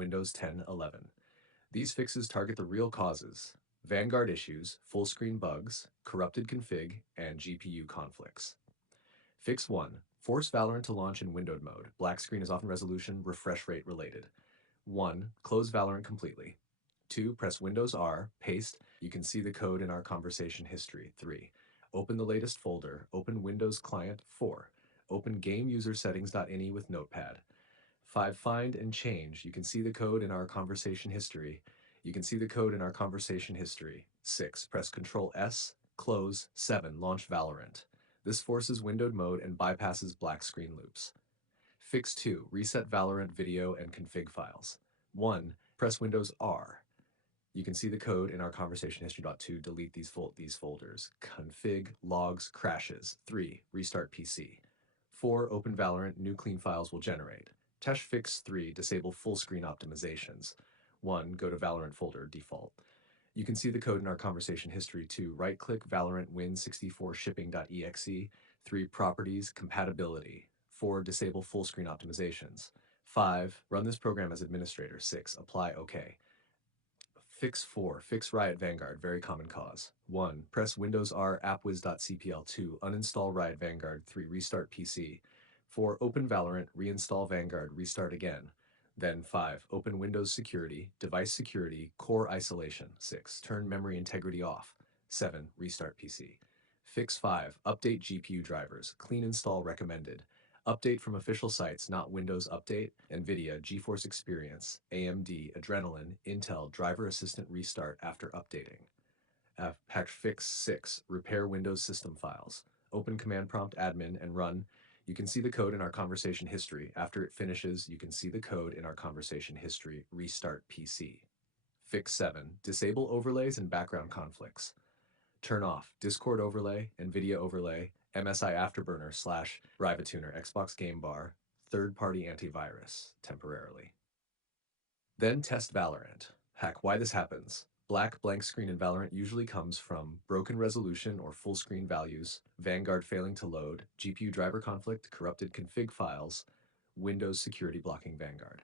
Windows 10, 11. These fixes target the real causes: Vanguard issues, full screen bugs, corrupted config, and GPU conflicts. Fix 1. Force Valorant to launch in windowed mode. Black screen is often resolution, refresh rate related. 1. Close Valorant completely. 2. Press Windows R, paste. You can see the code in our conversation history. 3. Open the latest folder. Open Windows Client. 4. Open Game User Settings.ini with Notepad. 5. Find and change. You can see the code in our conversation history. You can see the code in our conversation history. 6. Press Ctrl S, close. 7. Launch Valorant. This forces windowed mode and bypasses black screen loops. Fix 2. Reset Valorant video and config files. 1. Press Windows R. You can see the code in our conversation history. 2. Delete these folders. Config, logs, crashes. 3. Restart PC. 4. Open Valorant. New clean files will generate. Test Fix 3. Disable full screen optimizations. 1. Go to Valorant folder, default. You can see the code in our conversation history. 2. Right-click Valorant Win64 shipping.exe. 3. Properties, compatibility. 4. Disable full screen optimizations. 5. Run this program as administrator. 6. Apply OK. Fix 4. Fix Riot Vanguard, very common cause. 1. Press Windows R appwiz.cpl. 2. Uninstall Riot Vanguard. 3. Restart PC. 4. Open Valorant, reinstall Vanguard, restart again. Then 5. Open Windows Security, Device Security, Core Isolation. 6. Turn memory integrity off. 7. Restart PC. Fix 5. Update GPU drivers. Clean install recommended. Update from official sites, not Windows Update, NVIDIA, GeForce Experience, AMD, Adrenalin, Intel, Driver Assistant restart after updating. Patch Fix 6. Repair Windows system files. Open Command Prompt Admin and run. You can see the code in our conversation history. After it finishes, you can see the code in our conversation history. Restart PC. Fix 7. Disable overlays and background conflicts. Turn off Discord overlay, NVIDIA overlay, MSI Afterburner / Rivatuner Xbox Game Bar, third-party antivirus, temporarily. Then test Valorant. Hack why this happens. Black blank screen in Valorant usually comes from broken resolution or full screen values, Vanguard failing to load, GPU driver conflict, corrupted config files, Windows security blocking Vanguard.